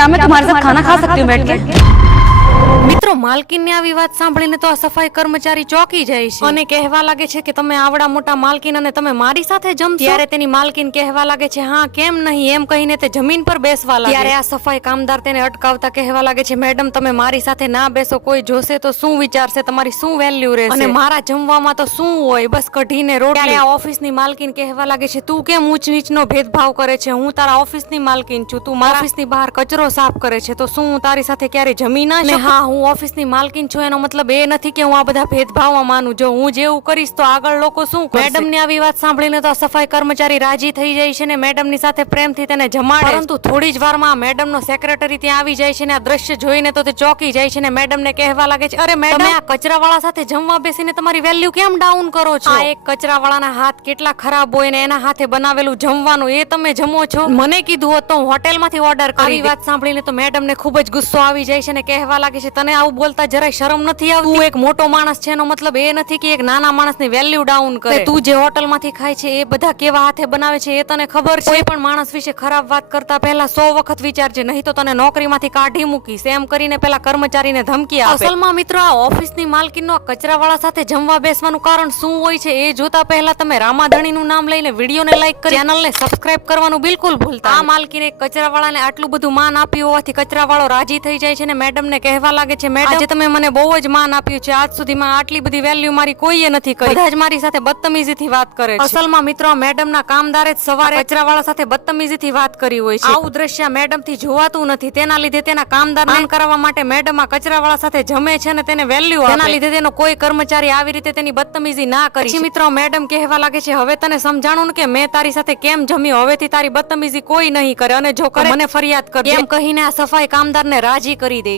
क्या मैं तुम्हारे साथ खाना खा सकती हूँ बैठ के? મિત્રો માલકીનની આવી વાત સાંભળીને તો આ સફાઈ કર્મચારી ચોંકી જાય છે અને કહેવા લાગે છે કે તમે આવડા મોટા માલકીન અને તમે મારી સાથે જમશો? ત્યારે તેની માલકીન કહેવા લાગે છે હા કેમ નહીં એમ કહીને તે જમીન પર બેસવા લાગે. ત્યારે આ સફાઈ કામદાર તેને અટકાવતા કહેવા લાગે છે મેડમ તમે મારી સાથે ના બેસો, કોઈ જોશે તો શું વિચારશે, તમારી શું વેલ્યુ રહેશે અને મારા જમવામાં તો શું હોય બસ કઢીને રોટલી. ત્યારે આ ઓફિસની માલકીન કહેવા લાગે છે તું કેમ ઊંચ નીચનો ભેદભાવ કરે છે, હું તારા ઓફિસની માલકીન છું, તું મારા ઓફિસની બહાર કચરો સાફ કરે છે તો શું હું તારી સાથે ક્યારે જમી ના શકું? હા હું ઓફિસની માલકીન છું એનો મતલબ એ નથી કે હું આ બધા ભેદભાવમાં માનું, જો હું જેવું કરીશ તો આગળ લોકો શું કરશે? મેડમની આવી વાત સાંભળીને તો સફાઈ કર્મચારી રાજી થઈ જાય છે ને મેડમની સાથે પ્રેમથી તેને જમાડે. પરંતુ થોડી જ વારમાં મેડમનો સેક્રેટરી ત્યાં આવી જાય છે ને આ દ્રશ્ય જોઈને તો તે ચોંકી જાય છે ને મેડમને કહેવા લાગે છે અરે મેડમ આ કચરાવાળા સાથે જમવા બેસીને તમારી વેલ્યુ કેમ ડાઉન કરો છો? આ એક કચરાવાળાના હાથ કેટલા ખરાબ હોય ને એના હાથે બનાવેલું જમવાનું એ તમે જમો છો? મને કીધું હોત તો હું હોટેલમાંથી ઓર્ડર કરી. આવી વાત સાંભળીને તો મેડમને ખૂબ જ ગુસ્સો આવી જાય છે ને કહેવા લાગે છે તને આવું બોલતા જરાય શરમ નથી આવતી? તું એક મોટો માણસ છે એનો મતલબ એ નથી કે એક નાના માણસની વેલ્યુ ડાઉન કરે. તું જે હોટલમાંથી ખાય છે એ બધા કેવા હાથે બનાવે છે એ તને ખબર છે? કોઈ પણ માણસ વિશે ખરાબ વાત કરતા પહેલા 100 વખત વિચારજે, નહીં તો તને નોકરીમાંથી કાઢી મૂકીશ, એમ કરીને પેલા કર્મચારીને ધમકી આપે. અસલમાં મિત્રો આ ઓફિસની માલકીનનો આ કચરાવાળા સાથે જમવા બેસવાનું કારણ શું હોય છે એ જોતા પહેલા તમે રામાધણીનું નામ લઈને વિડીયોને લાઈક કરી ચેનલને સબસ્ક્રાઇબ કરવાનું બિલકુલ ભૂલતા. આ માલકીને કચરાવાળાને આટલું બધું માન આપ્યું હોવાથી કચરાવાળો રાજી થઈ જાય છે ને મેડમને કહેવા લાગે છે મેડમ આજે તમે મને બહુ જ માન આપ્યું છે, આજ સુધીમાં આટલી બધી વેલ્યુ મારી કોઈએ નથી કરી, બધા જ મારી સાથે બદતમીજીથી વાત કરે છે. અસલમાં મિત્રો મેડમના કામદારે જ સવારે કચરાવાળા સાથે બદતમીજીથી વાત કરી હોય છે. આવું દ્રશ્ય મેડમથી જોવાતું નથી, તેના લીધે તેના કામદારને કરાવવા માટે મેડમ આ કચરાવાળા સાથે જમે છે અને તેને વેલ્યુ આપે. તેના લીધે તેનો કોઈ કર્મચારી આવી રીતે તેની બદતમીજી ના કરી. પછી મિત્રો મેડમ કહેવા લાગે છે હવે તને સમજાણું ને કે મેં તારી સાથે કેમ જમ્યું, હવેથી તારી બદતમીજી કોઈ નહીં કરે અને જો કરે મને ફરિયાદ કર, એમ કહીને આ સફાઈ કામદારને રાજી કરી દે.